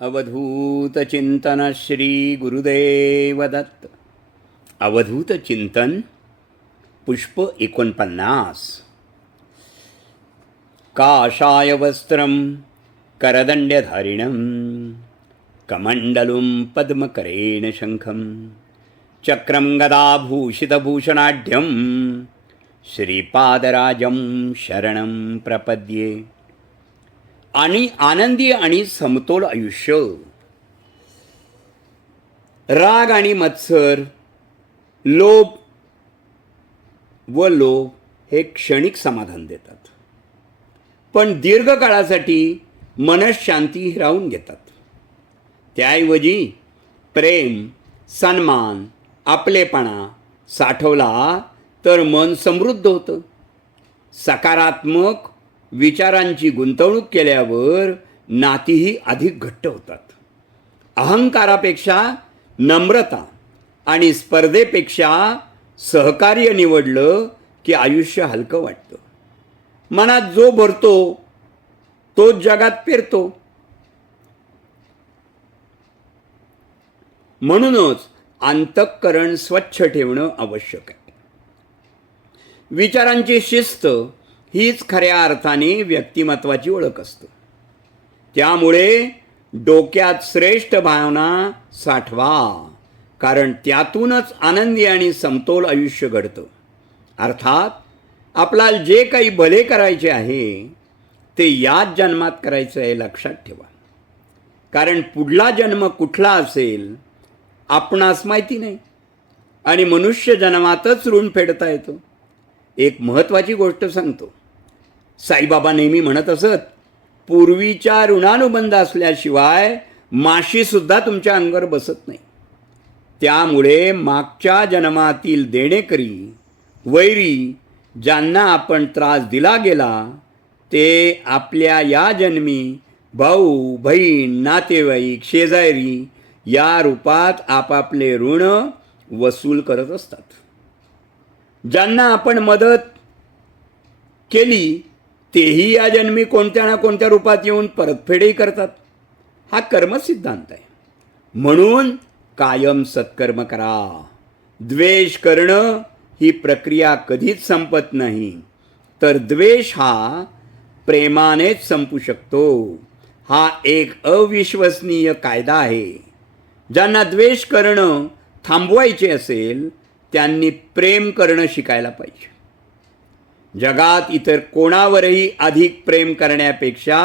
अवधूत चिंतन श्री गुरुदेव दत्त. अवधूत चिंतन पुष्प 49. काषाय वस्त्रं करदंड्यधारिणं कमंडलुं पद्मकरेण शंखं चक्रं गदाभूषितभूषणाढ्यं श्रीपादराजं शरणं प्रपद्ये. आणि आनंदी आणि समतोल आयुष्य. राग आणि मत्सर, लोभ व लोभ हे क्षणिक समाधान देतात, पण दीर्घकाळासाठी मनःशांती हिरावून घेतात. त्याऐवजी प्रेम, सन्मान, आपलेपणा साठवला तर मन समृद्ध होतं. सकारात्मक विचारांची गुंतवणूक केल्यावर नातीही अधिक घट्ट होतात. अहंकारापेक्षा नम्रता आणि स्पर्धेपेक्षा सहकार्य निवडलं की आयुष्य हलकं वाटतं. मनात जो भरतो तोच जगात पेरतो. म्हणूनच अंतःकरण स्वच्छ ठेवणं आवश्यक आहे. विचारांची शिस्त हीच खऱ्या अर्थाने व्यक्तिमत्वाची ओळख असते. त्यामुळे डोक्यात श्रेष्ठ भावना साठवा, कारण त्यातूनच आनंदी आणि समतोल आयुष्य घडतं. अर्थात आपल्याला जे काही भले करायचे आहे ते याच जन्मात करायचं आहे, लक्षात ठेवा. कारण पुढला जन्म कुठला असेल आपणास माहिती नाही, आणि मनुष्य जन्मातच ऋण फेडता येतो. एक महत्त्वाची गोष्ट सांगतो. साईबाबा नेहमी म्हणत असत, पूर्वीच्या ऋणानुबंध असल्याशिवाय माशीसुद्धा तुमच्या अंगावर बसत नाही. त्यामुळे मागच्या जन्मातील देणेकरी, वैरी ज्यांना आपण त्रास दिला गेला ते आपल्या या जन्मी भाऊ, बहीण, नातेवाईक, शेजारी या रूपात आपापले ऋण वसूल करत असतात. ज्यांना आपण मदत केली तेही या जन्मी कोणत्या ना कोणत्या रूपात येऊन परतफेडही करतात. हा कर्मसिद्धांत आहे. म्हणून कायम सत्कर्म करा. द्वेष करणं ही प्रक्रिया कधीच संपत नाही, तर द्वेष हा प्रेमानेच संपू शकतो. हा एक अविश्वसनीय कायदा आहे. ज्यांना द्वेष करणं थांबवायचे असेल त्यांनी प्रेम करणं शिकायला पाहिजे. जगात इतर कोणावरही अधिक प्रेम करण्यापेक्षा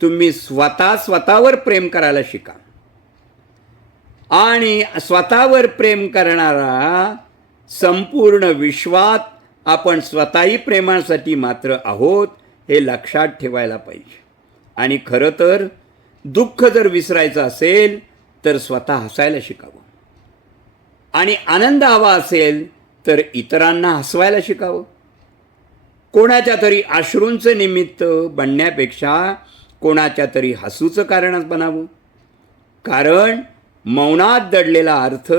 तुम्ही स्वतःवर प्रेम करायला शिका. आणि स्वतःवर प्रेम करणारा संपूर्ण विश्वात आपण स्वतःही प्रेमासाठी मात्र आहोत हे लक्षात ठेवायला पाहिजे. आणि खरं तर दुःख जर विसरायचं असेल तर स्वतः हसायला शिकावं, आणि आनंद हवा असेल तर इतरांना हसवायला शिकावं. कोणाच्या तरी अश्रूंचं निमित्त बनण्यापेक्षा कोणाच्या तरी हसूचं कारणच बनावं. कारण मौनात दडलेला अर्थ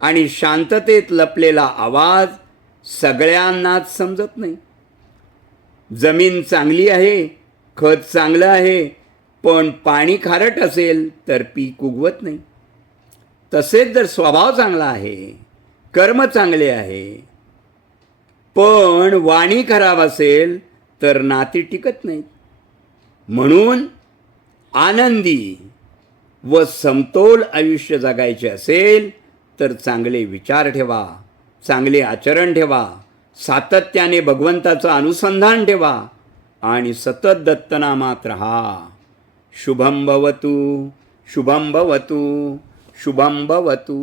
आणि शांततेत लपलेला आवाज सगळ्यांनाच समजत नाही. जमीन चांगली आहे, खत चांगलं आहे, पण पाणी खारट असेल तर पीक उगवत नाही. तसेच जर स्वभाव चांगला आहे, कर्म चांगले आहे, पण वाणी खराब असेल तर नाती टिकत नाहीत. म्हणून आनंदी व समतोल आयुष्य जगायचे असेल तर चांगले विचार ठेवा, चांगले आचरण ठेवा, सातत्याने भगवंताचं अनुसंधान ठेवा आणि सतत दत्तनामात रहा. शुभं भवतु, शुभं भवतु, शुभं भवतु.